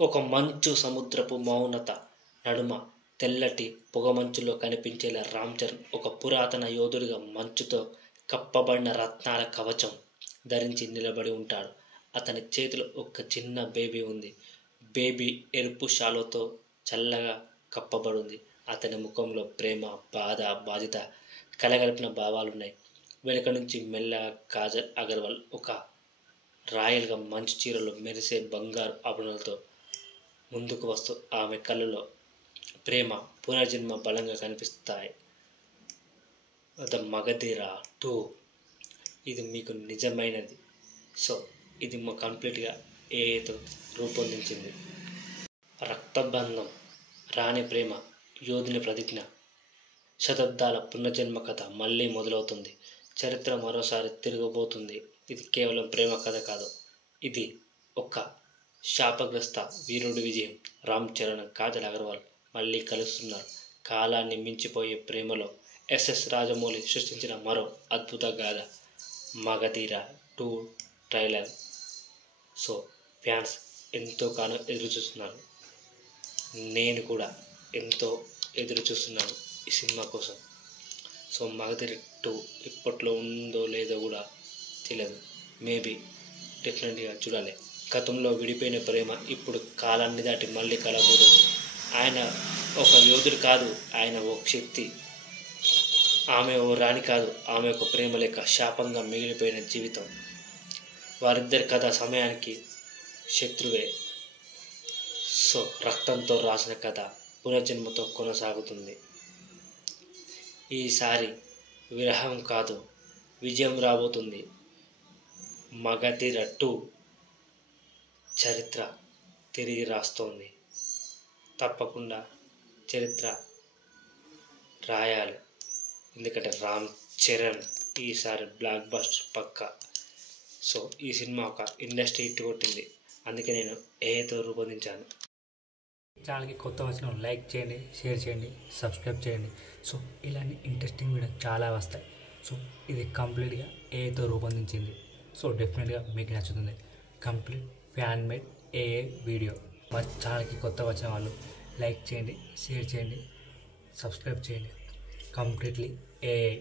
ఒక మంచు సముద్రపు మౌనత నడుమ తెల్లటి పొగమంచులో కనిపించేలా రామ్ చరణ్ ఒక పురాతన యోధుడిగా మంచుతో కప్పబడిన రత్నాల కవచం ధరించి నిలబడి ఉంటాడు. అతని చేతిలో ఒక చిన్న బేబీ ఉంది. బేబీ ఎరుపు షాలుతో చల్లగా కప్పబడింది. అతని ముఖంలో ప్రేమ, బాధ, బాధ్యత కలగలిపిన భావాలున్నాయి. వెనుక నుంచి మెల్లగా కాజల్ అగర్వాల్ ఒక రాయల్గా మంచు చీరలో మెరిసే బంగారు ఆభరణాలతో ముందుకు వస్తూ ఆమె కళ్ళలో ప్రేమ, పునర్జన్మ బలంగా కనిపిస్తాయి. ద మగధీర 2 ఇది మీకు నిజమైనది. సో ఇది కంప్లీట్గా ఏఐతో రూపొందించింది. రక్తబంధం, రాణి ప్రేమ, యోధుని ప్రతిజ్ఞ, శతాబ్దాల పునర్జన్మ కథ మళ్ళీ మొదలవుతుంది. చరిత్ర మరోసారి తిరగబోతుంది. ఇది కేవలం ప్రేమ కథ కాదు, ఇది ఒక శాపగ్రస్త వీరుడి విజయం. రామ్ చరణ్, కాజల్ అగర్వాల్ మళ్ళీ కలుస్తున్నారు. కాలాన్ని మించిపోయే ప్రేమలో ఎస్ఎస్ రాజమౌళి సృష్టించిన మరో అద్భుత గాథ మగధీర 2 ట్రైలర్. సో ఫ్యాన్స్ ఎంతో కాలం ఎదురు చూస్తున్నారు. నేను కూడా ఎంతో ఎదురు చూస్తున్నాను ఈ సినిమా కోసం. సో మగధీర 2 ఇప్పట్లో ఉందో లేదో కూడా తెలియదు. మేబీ డెఫినెట్గా చూడాలి. గతంలో విడిపోయిన ప్రేమ ఇప్పుడు కాలాన్ని దాటి మళ్ళీ కలబోతుంది. ఆయన ఒక యోధుడు కాదు, ఆయన ఒక శక్తి. ఆమె ఓ రాణి కాదు, ఆమె ఒక ప్రేమ లేక శాపంగా మిగిలిపోయిన జీవితం. వారిద్దరి కథ సమయానికి శత్రువే. సో రక్తంతో రాసిన కథ పునర్జన్మతో కొనసాగుతుంది. ఈసారి విరహం కాదు, విజయం రాబోతుంది. మగధీర 2 చరిత్ర తిరిగి రాస్తోంది. తప్పకుండా చరిత్ర రాయాలి. ఎందుకంటే రామ్ చరణ్ ఈసారి బ్లాక్ బస్టర్ పక్కా. సో ఈ సినిమా ఒక ఇండస్ట్రీ హిట్ కొట్టింది. అందుకే నేను ఏతో రూపొందించాను. ఛానల్కి కొత్త వచ్చిన లైక్ చేయండి, షేర్ చేయండి, సబ్స్క్రైబ్ చేయండి. సో ఇలాంటి ఇంట్రెస్టింగ్ వీడియో చాలా వస్తాయి. సో ఇది కంప్లీట్గా ఏతో రూపొందించింది. సో డెఫినెట్గా మీకు నచ్చుతుంది. కంప్లీట్ ఫ్యాన్ మేడ్ ఏఏ వీడియో. మా ఛానల్కి కొత్త వచ్చిన వాళ్ళు లైక్ చేయండి, షేర్ చేయండి, సబ్స్క్రైబ్ చేయండి. Completely AI.